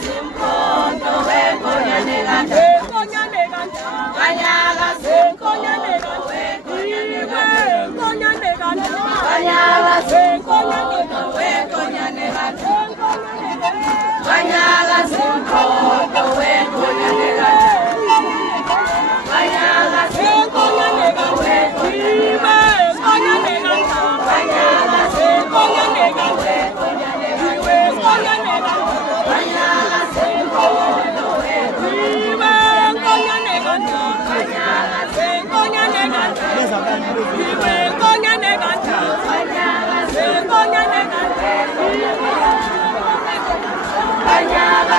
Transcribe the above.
simpondo wekonyane kanta konyane kanta kanyala simpondo wekonyane kanta konyane kanta kanyala simpondo wekonyane kanta kanyala simpondo wekonyane kanta kanyala simpondo wekonyane kanta kanyala simpondo Kanyala